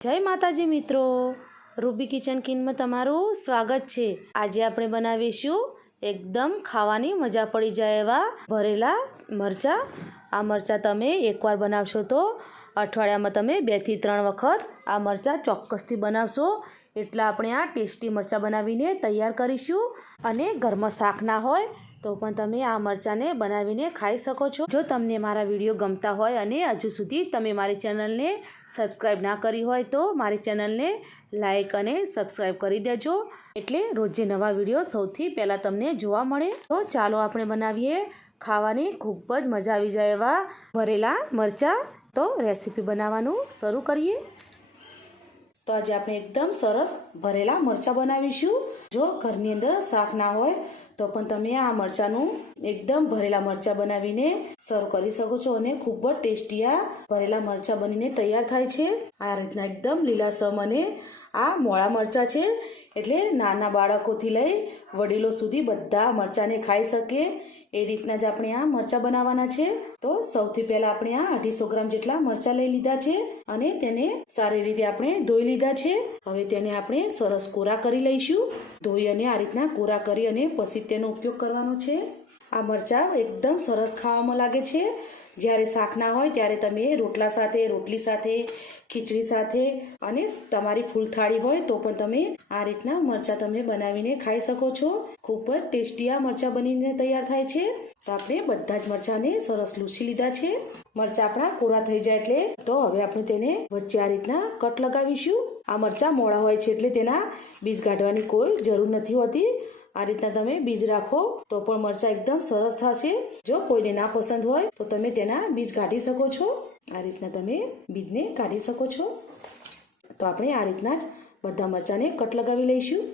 જય માતાજી મિત્રો. રૂબી કિચન કિનમાં તમારું સ્વાગત છે. આજે આપણે બનાવીશું એકદમ ખાવાની મજા પડી જાય એવા ભરેલા મરચાં. આ મરચાં તમે એકવાર બનાવશો તો અઠવાડિયામાં તમે બેથી ત્રણ વખત આ મરચાં ચોક્કસથી બનાવશો. એટલા આપણે આ ટેસ્ટી મરચાં બનાવીને તૈયાર કરીશું. અને ઘરમાં શાક ના હોય તો પણ તમે આ મરચાંને બનાવીને ખાઈ શકો છો. જો તમને મારા વીડિયો ગમતા હોય અને હજુ સુધી તમે મારી ચેનલને સબસ્ક્રાઈબ ના કરી હોય તો મારી ચેનલને લાઇક અને સબસ્ક્રાઈબ કરી દેજો. એટલે રોજે નવા વીડિયો સૌથી પહેલાં તમને જોવા મળે. તો ચાલો આપણે બનાવીએ ખાવાની ખૂબ જ મજા આવી જાય એવા ભરેલા મરચાં. તો રેસીપી બનાવવાનું શરૂ કરીએ. તો આજે આપણે એકદમ સરસ ભરેલા મરચાં બનાવીશું. જો ઘરની અંદર શાક ના હોય તો પણ તમે આ મરચાંનું એકદમ ભરેલા મરચાં બનાવીને સર્વ કરી શકો છો અને ખૂબ જ ટેસ્ટી આ ભરેલા મરચાં બનીને તૈયાર થાય છે. આ રીતના એકદમ લીલાસમ અને આ મોળા મરચાં છે. એટલે નાના બાળકોથી લઈ વડીલો સુધી બધા મરચાંને ખાઈ શકે. એ રીતના જ આપણે આ મરચાં બનાવવાના છે. તો સૌથી પહેલાં આપણે આ અઢીસો ગ્રામ જેટલા મરચાં લઈ લીધા છે અને તેને સારી રીતે આપણે ધોઈ લીધા છે. હવે તેને આપણે સરસ કોરા કરી લઈશું. ધોઈ અને આ રીતના કોરા કરી અને પછી તેનો ઉપયોગ કરવાનો છે. આ મરચાં એકદમ સરસ ખાવામાં લાગે છે. જ્યારે શાક ના હોય ત્યારે તમે રોટલા સાથે, રોટલી સાથે, ખીચડી સાથે અને તમારી ફૂલ થાળી હોય તો પણ તમે આ રીતના મરચાં તમે બનાવીને ખાઈ શકો છો. ખૂબ જ ટેસ્ટી આ મરચાં બનીને તૈયાર થાય છે. તો આપણે બધા જ મરચાંને સરસ લૂછી લીધા છે. મરચાં આપણા પૂરા થઈ જાય એટલે તો હવે આપણે તેને વચ્ચે આ રીતના કટ લગાવીશું. આ મરચાં મોડા હોય છે એટલે તેના બીજ કાઢવાની કોઈ જરૂર નથી હોતી. આ રીતના તમે બીજ રાખો, તો પણ મરચાં એકદમ સરસ થશે. જો કોઈને ના પસંદ હોય, તો તમે તેના બીજ કાઢી શકો છો. આ રીતના તમે બીજને કાઢી શકો છો. તો આપણે આ રીતના જ બધા મરચાંને કટ લગાવી લઈશું.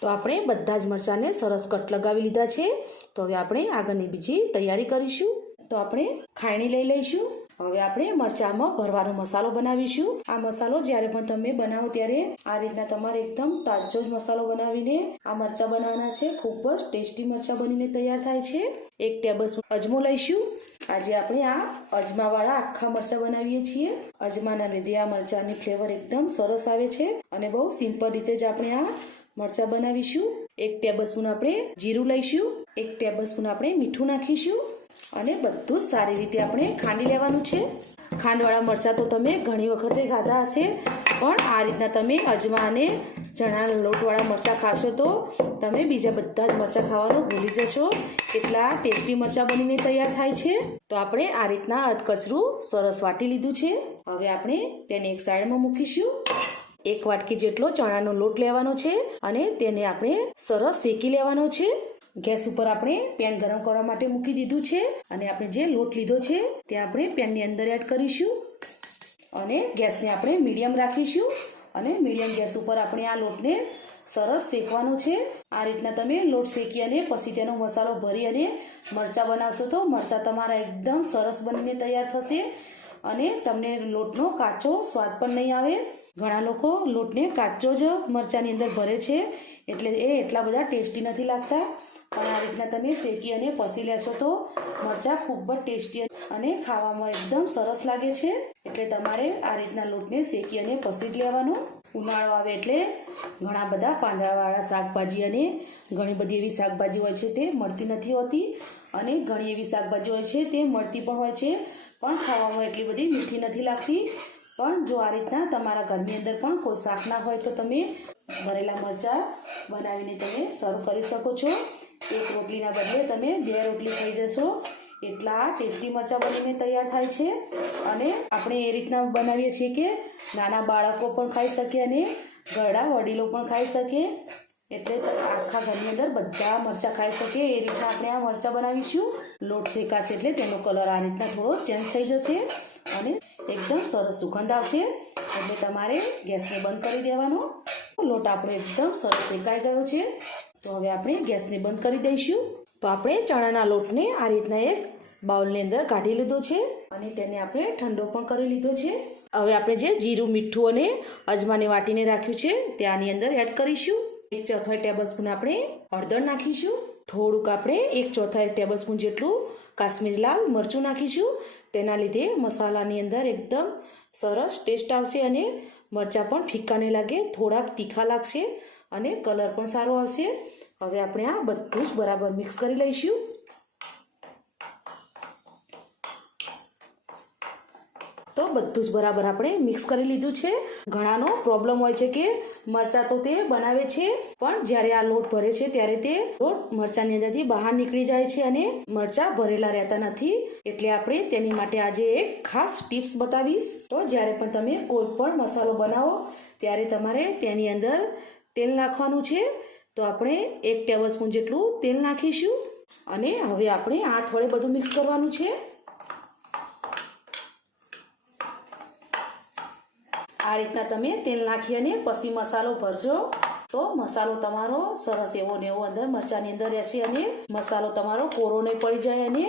તો આપણે બધા જ મરચાંને સરસ કટ લગાવી લીધા છે. તો હવે આપણે આગળની બીજી તૈયારી કરીશું. તો આપણે ખાયણી લઈ લઈશું. હવે આપણે મરચાંમાં ભરવાનો મસાલો બનાવીશું. આ મસાલો જ્યારે પણ તમે બનાવો ત્યારે આ રીતના તમારે એકદમ તાજો જ મસાલો બનાવીને આ મરચાં બનાવવાના છે. ખૂબ જ ટેસ્ટી મરચાં બનીને તૈયાર થાય છે. એક ટેબલ અજમો લઈશું. આજે આપણે આ અજમાવાળા આખા મરચાં બનાવીએ છીએ. અજમાના લીધે આ મરચાંની ફ્લેવર એકદમ સરસ આવે છે અને બહુ સિમ્પલ રીતે જ આપણે આ મરચાં બનાવીશું. એક ટેબલ આપણે જીરું લઈશું. એક ટેબલ આપણે મીઠું નાખીશું. અને બધું સારી રીતે આપણે ખાંડી લેવાનું છે. ખાંડવાળા મરચાં તો તમે ઘણી વખતે ખાધા હશે, પણ આ રીતના તમે અજમા અને ચણાના લોટવાળા મરચાં ખાશો તો તમે બીજા બધા જ મરચાં ખાવાનું ભૂલી જશો. એટલા ટેસ્ટી મરચાં બનીને તૈયાર થાય છે. તો આપણે આ રીતના અધકચરું સરસ વાટી લીધું છે. હવે આપણે તેને એક સાઈડમાં મૂકીશું. એક વાટકી જેટલો ચણાનો લોટ લેવાનો છે અને તેને આપણે સરસ શેકી લેવાનો છે. ગેસ ઉપર આપણે પેન ગરમ કરવા માટે મૂકી દીધું છે અને આપણે જે લોટ લીધો છે તે આપણે પેનની અંદર એડ કરીશું અને ગેસને આપણે મીડિયમ રાખીશું અને મીડિયમ ગેસ ઉપર આપણે આ લોટને સરસ શેકવાનો છે. આ રીતના તમે લોટ શેકી અને પછી તેનો મસાલો ભરી અને મરચાં બનાવશો તો મરચાં તમારા એકદમ સરસ બનીને તૈયાર થશે અને તમને લોટનો કાચો સ્વાદ પણ નહીં આવે. ઘણા લોકો લોટને કાચો જ મરચાંની અંદર ભરે છે એટલે એ એટલા બધા ટેસ્ટી નથી લાગતા. પણ આ રીતના તમે શેકી અને પસી લેશો તો મરચાં ખૂબ જ ટેસ્ટી અને ખાવામાં એકદમ સરસ લાગે છે. એટલે તમારે આ રીતના લોટને શેકી અને પસી જ લેવાનો. ઉનાળો આવે એટલે ઘણા બધા પાંદડાવાળા શાકભાજી અને ઘણી બધી એવી શાકભાજી હોય છે તે મળતી નથી હોતી અને ઘણી એવી શાકભાજી હોય છે તે મળતી પણ હોય છે. પણ ખાવામાં એટલી બધી મીઠી નથી લાગતી. પણ જો આ રીતના તમારા ઘરની અંદર પણ કોઈ શાક ના હોય તો તમે ભરેલા મરચાં બનાવીને તમે સર્વ કરી શકો છો. એક રોટલીના બદલે તમે બે રોટલી ખાઈ જશો. એટલા ટેસ્ટી મરચાં બનીને તૈયાર થાય છે. અને આપણે એ રીતના બનાવીએ છીએ કે નાના બાળકો પણ ખાઈ શકે અને ઘરડા વડીલો પણ ખાઈ શકે. એટલે આખા ઘરની અંદર બધા મરચાં ખાઈ શકે. એ રીતના આપણે આ મરચાં બનાવીશું. લોટ શેકાશે એટલે તેનો કલર આ રીતના થોડો ચેન્જ થઈ જશે અને એકદમ સરસ સુગંધ આવશે. એટલે તમારે ગેસને બંધ કરી દેવાનો. લોટ આપણો એકદમ સરસ શેકાઈ ગયો છે. તો હવે આપણે ગેસને બંધ કરી દઈશું. તો આપણે ચણાના લોટને આ રીતના એક બાઉલની અંદર કાઢી લીધો છે અને તેને આપણે ઠંડો પણ કરી લીધો છે. હવે આપણે જે જીરું, મીઠું અને અજમાને વાટીને રાખ્યું છે, તે આની અંદર એડ કરીશું. એક ચોથાઈ ટેબલ આપણે હળદર નાખીશું. થોડુંક આપણે એક ચોથાઈ ટેબલ જેટલું કાશ્મીરી લાલ મરચું નાખીશું. તેના લીધે મસાલાની અંદર એકદમ સરસ ટેસ્ટ આવશે અને મરચાં પણ ફિક્કાને લાગે, થોડાક તીખા લાગશે. અને કલર પણ સારો આવશે. હવે આપણે આ બધું જ બરાબર મિક્સ કરી લઈશું. તો બધું જ બરાબર આપણે મિક્સ કરી લીધું છે. ઘણાનો પ્રોબ્લેમ હોય છે કે મરચાં તો તે બનાવે છે, પણ જ્યારે આ લોટ ભરે છે ત્યારે તે લોટ મરચાંની અંદરથી બહાર નીકળી જાય છે અને મરચાં ભરેલા રહેતા નથી. એટલે આપણે તેની માટે આજે એક ખાસ ટિપ્સ બતાવીશ. તો જ્યારે પણ તમે કોઈ પણ મસાલો બનાવો, ત્યારે તમારે તેની અંદર તેલ નાખવાનું છે. તો આપણે એક ટેબલ સ્પૂન જેટલું તેલ નાખીશું અને હવે આપણે હાથ વડે બધું મિક્સ કરવાનું છે. આ રીતના તમે તેલ નાખી અને પછી મસાલો ભરજો. તો મસાલો તમારો સરસ એવો ને એવો અંદર મરચાંની અંદર રહેશે અને મસાલો તમારો કોરો નહીં પડી જાય અને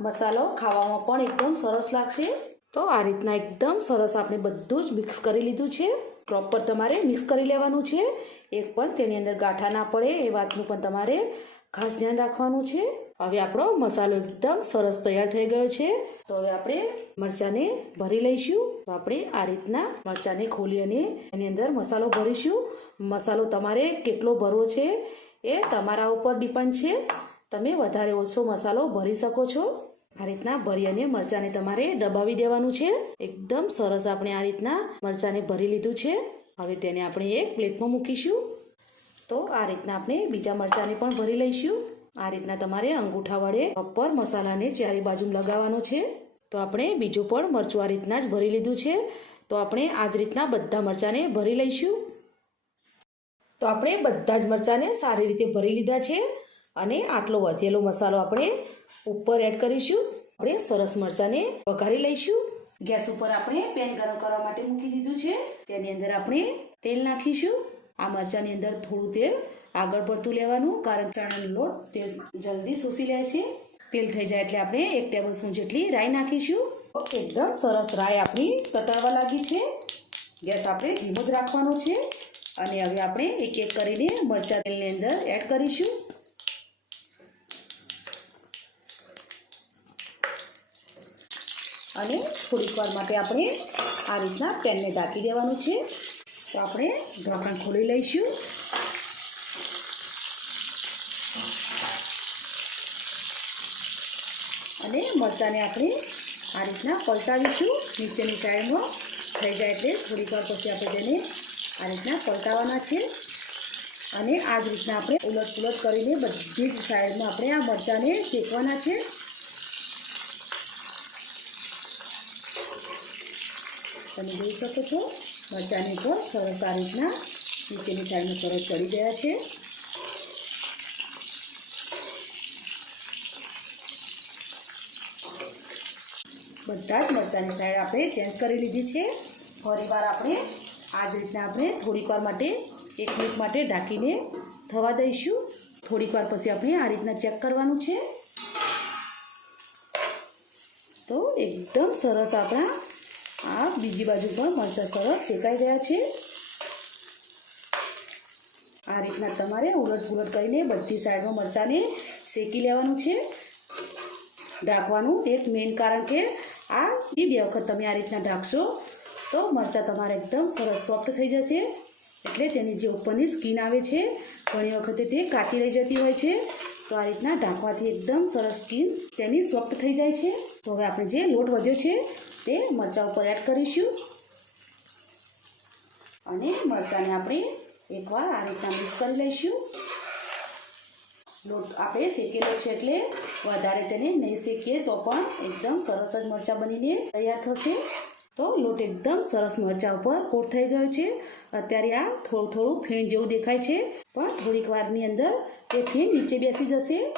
મસાલો ખાવામાં પણ એકદમ સરસ લાગશે. તો આ રીતના એકદમ સરસ આપણે બધું જ મિક્સ કરી લીધું છે. પ્રોપર તમારે મિક્સ કરી લેવાનું છે. એક પણ તેની અંદર ગાંઠા ના પડે, એ વાતનું પણ તમારે ખાસ ધ્યાન રાખવાનું છે. હવે આપણો મસાલો એકદમ સરસ તૈયાર થઈ ગયો છે. તો હવે આપણે મરચાંને ભરી લઈશું. તો આપણે આ રીતના મરચાંને ખોલી અને એની અંદર મસાલો ભરીશું. મસાલો તમારે કેટલો ભરવો છે એ તમારા ઉપર ડિપેન્ડ છે. તમે વધારે ઓછો મસાલો ભરી શકો છો. આ રીતના ભરી અને મરચાંને તમારે દબાવી દેવાનું છે. એકદમ સરસ આપણે આ રીતના મરચાંને ભરી લીધું છે. હવે તેને આપણે એક પ્લેટમાં મૂકીશું. તો આ રીતના આપણે બીજા મરચાંને પણ ભરી લઈશું. આ રીતના તમારે અંગૂઠા વડે પ્રોપર મસાલાને ચારે બાજુ લગાવવાનો છે. તો આપણે બીજું પણ મરચું આ રીતના જ ભરી લીધું છે. તો આપણે આ જ રીતના બધા મરચાંને ભરી લઈશું. તો આપણે બધા જ મરચાંને સારી રીતે ભરી લીધા છે. અને આટલો વધેલો મસાલો આપણે ઉપર એડ કરીશું. આપણે સરસ મરચાંને વઘારી લઈશું. ગેસ ઉપર આપણે પેન ગરમ કરવા માટે મૂકી દીધું છે. તેની અંદર આપણે તેલ નાખીશું. આ મરચાંની અંદર થોડું તેલ આગળ પડતું લેવાનું, કારણ ચણાનો લોટ તેલ જલ્દી શોષી લે છે. તેલ થઈ જાય એટલે આપણે એક ટેબલ સ્પૂન જેટલી રાઈ નાખીશું. એકદમ સરસ રાઈ આપણી તતળવા લાગી છે. ગેસ આપણે ધીમો જ રાખવાનો છે. અને હવે આપણે એક એક કરીને મરચાં તેલની અંદર એડ કરીશું. અને થોડીક વાર માટે આપણે આ રીતના પેનને ઢાંકી દેવાનું છે. તો આપણે ઢાંકણ ખોલી લઈશું. અને મરચાંને આપણે આ રીતના પલટાવીશું. નીચેની સાઈડમાં થઈ જાય એટલે થોડીક વાર પછી આપણે તેને આ રીતના પલટાવવાના છે. અને આ જ રીતના આપણે ઉલટ પુલટ કરીને બધી જ સાઈડમાં આપણે આ મરચાંને શેકવાના છે. તમે જોઈ શકો છો, મરચાંની ઉપર સરસ આ રીતના નીચેની સાઈડમાં સરસ ચડી ગયા છે. બધા જ મરચાંની સાઈડ આપણે ચેન્જ કરી લીધી છે. ફરી વાર આપણે આ જ રીતના આપણે થોડીક વાર માટે, એક મિનિટ માટે ઢાંકીને થવા દઈશું. થોડીક વાર પછી આપણે આ રીતના ચેક કરવાનું છે. તો એકદમ સરસ આપણા આ બીજી બાજુ પણ મરચાં સરસ શેકાઈ ગયા છે. આ રીતના તમારે ઉલટ પુલટ કરીને બધી સાઈડમાં મરચાંને શેકી લેવાનું છે. ઢાંકવાનું એક મેઇન કારણ કે આ બે બે વખત તમે આ રીતના ઢાંકશો તો મરચાં તમારે એકદમ સરસ સોફ્ટ થઈ જશે. એટલે તેની જે ઉપરની સ્કીન આવે છે, ઘણી વખતે તે કાચી રહી જતી હોય છે. તો આ રીતના ઢાંકવાથી એકદમ સરસ સ્કીન તેની સોફ્ટ થઈ જાય છે. તો હવે આપણે જે લોટ વધ્યો છે તે મરચાં ઉપર એડ કરીશું. અને મરચાંને આપણે એકવાર આ રીતના મિક્સ કરી લઈશું. લોટ આપણે શેકેલો છે એટલે વધારે તેને નહીં શેકીએ તો પણ એકદમ સરસ જ મરચાં બનીને તૈયાર થશે. તો લોટ એકદમ સરસ મરચાં ઉપર કોટ થઈ ગયો છે. અત્યારે આ થોડું થોડું ફીણ જેવું દેખાય છે. પણ થોડીક વારની અંદર તે ફીણ નીચે બેસી જશે.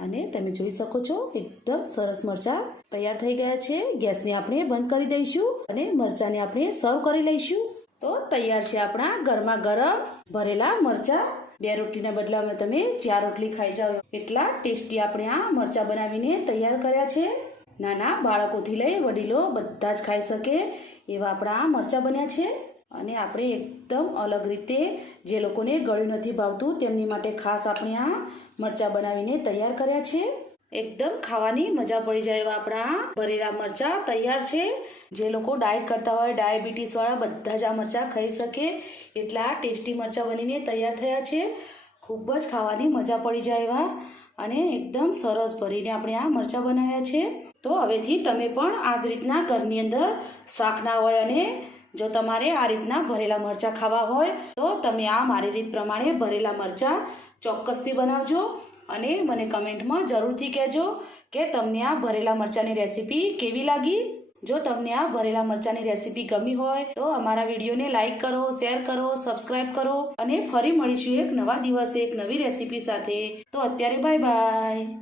અને તમે જોઈ શકો છો, એકદમ સરસ મરચાં તૈયાર થઈ ગયા છે. ગેસને આપણે બંધ કરી દઈશું અને મરચાંને આપણે સર્વ કરી લઈશું. તો તૈયાર છે આપણા ગરમા ગરમ ભરેલા મરચાં. બે રોટલીના બદલામાં તમે ચાર રોટલી ખાઈ જાઓ. એટલા ટેસ્ટી આપણે આ મરચાં બનાવીને તૈયાર કર્યા છે. નાના બાળકોથી લઈ વડીલો બધા જ ખાઈ શકે એવા આપણા મરચાં બન્યા છે. અને આપણે એકદમ અલગ રીતે જે લોકોને ગળ્યું નથી ભાવતું, તેમની માટે ખાસ આપણે આ મરચાં બનાવીને તૈયાર કર્યા છે. એકદમ ખાવાની મજા પડી જાય એવા આપણા ભરેલા મરચાં તૈયાર છે. જે લોકો ડાયટ કરતા હોય ડાયાબિટીસવાળા બધા જ આ મરચાં ખાઈ શકે એટલા ટેસ્ટી મરચાં બનીને તૈયાર થયા છે. ખૂબ જ ખાવાની મજા પડી જાય એવા અને એકદમ સરસ ભરીને આપણે આ મરચાં બનાવ્યા છે. તો હવેથી તમે પણ આ જ રીતના ઘરની અંદર શાકના હોય અને જો તમારે આ રીતના ભરેલા મરચાં ખાવા હોય, તો તમે આ મારી રીત પ્રમાણે ભરેલા મરચાં ચોક્કસથી બનાવજો અને મને કમેન્ટમાં જરૂરથી કહેજો કે તમને આ ભરેલા મરચાંની રેસીપી કેવી લાગી. જો તમને આ ભરેલા મરચાંની રેસીપી ગમી હોય, તો અમારા વિડીયોને લાઇક કરો, શેર કરો સબસ્ક્રાઈબ કરો અને ફરી મળીશું એક નવા દિવસે એક નવી રેસીપી સાથે. તો અત્યારે બાય બાય.